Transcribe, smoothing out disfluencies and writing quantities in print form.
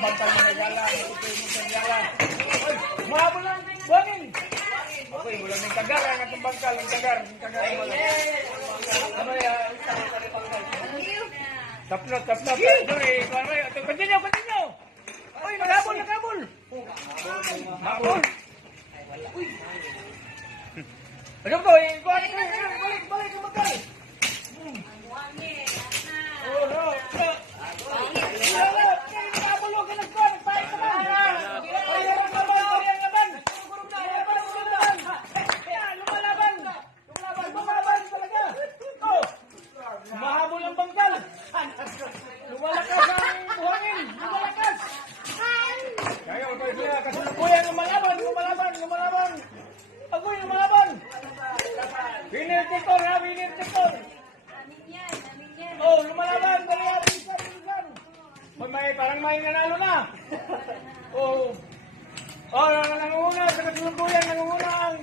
bangkal na nagala. Ito yung nagala. Ay, mahabol lang. Buhangin. Okay, wala ng tagar. Ang atong bangkal. Ang tagar. Ang tagar. Ano yan? Taplot. Sorry. Continue. Uy, naghabol. Habol. Ano to? Balik ang bangkal. Mahabol ang bangkal. Lumalakas ang buhangin. Lumalakas. Kaya ito siya. Kasalukuyan lumalaban. Agoy lumalaban. Winner tikor ha. Oh, lumalaban. Bilisan. Parang may nanalo na. Oh, nangunguna. Sa kasalukuyan nangunguna ang